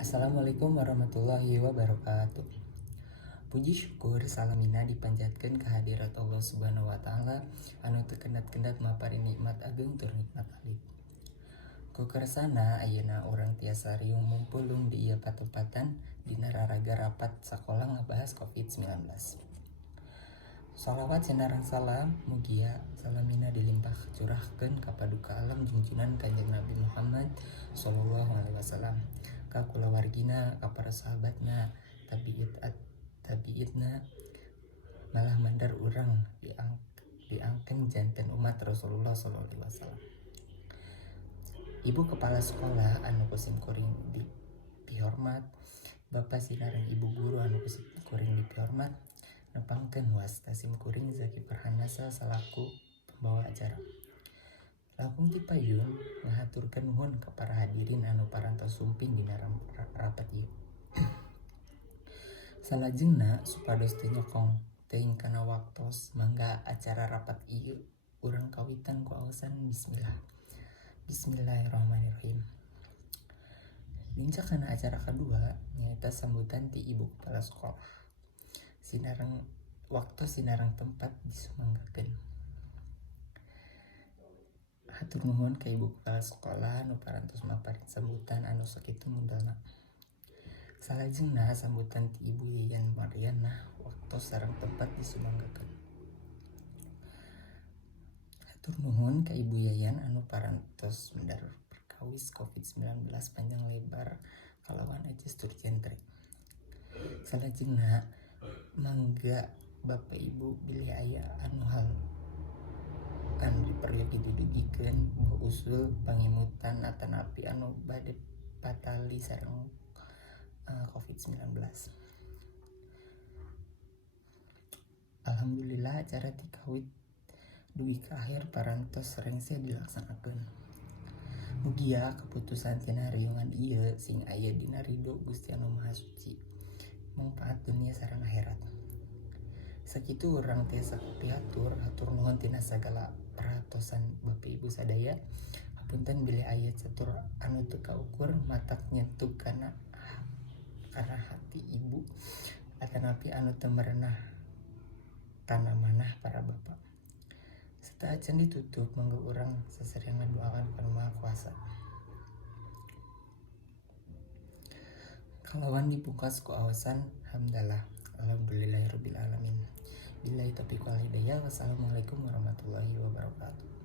Assalamualaikum warahmatullahi wabarakatuh. Puji syukur salamina dipanjatkeun kehadirat Allah Subhanahu wa taala anu teu kendat-kendat mapari nikmat agung tur nikmat alik. Ku kersana ayeuna urang tiasa riung mumpulung di ieu patempatan dina raraga rapat sakola ngabahas COVID-19. Shalawat sinareng salam mugia salamina dilimpah curahkeun ka paduka alam junjunan Kanjeng Nabi Muhammad sallallahu alaihi wasallam, ka kulawargina, ka para sahabatna, tabi'itna, malah mandar urang diangkeng janten umat Rasulullah sallallahu alaihi wasallam. Ibu kepala sekolah anu kusim kuring dihormat, Bapak sinareng ibu guru anu kusim kuring dihormat, nepangkeun wasta sim kuring Zaki Farhanasa salaku pembawa acara. Langkung ti payun ngahaturkeun nuhun ka para hadirin anu parantos sumping dina rapat ieu. Salajengna supados teu nyokong teuing kana waktos, mangga acara rapat ieu urang kawitan ku aosan bismillah. Bismillahirrahmanirrahim. Lincah kana acara kadua nyaeta sambutan ti ibu kepala sekolah. Sinareng tempat disumanggakeun. Hatur nuhun ka ibu kepala sekolah anu parantos maparin sambutan anu sakitu mundalna. Salajengna sambutan ti Ibu Yayan Mariana waktos sareng tempat disumanggakeun. Hatur nuhun ka Ibu Yayan anu parantos mendar perkawis COVID-19 panjang lebar kalawan ajes tur jentre. Salajengna mangga Bapak Ibu bilih aya anu diperlukeun didugikeun usul pangimutan atanapi anu bade patali sareng COVID-19. Alhamdulillah acara ti kawit dugi ka akhir parantos rengse dilaksanakeun. Mugia keputusan tina riungan ieu sing aya dina ridho Gusti Anu Maha Suci mangpaat dunia sareng akhirat. Sakitu urang tiasa piatur hatur nuhun tina sagala perhatosan Bapak Ibu sadaya. Hapunten bilih aya catur anu teu kaukur matak nyentuh kana hati ibu atanapi anu teu merenah kana manah para bapak. Sataacan ditutup mangga urang sasarengan ngadoakan ka Maha Kuasa. Kalawan dipungkas ku aosan hamdalah alhamdulillahirabbil alamin. Billahi taufiq wal hidayah. Wassalamualaikum warahmatullahi wabarakatuh.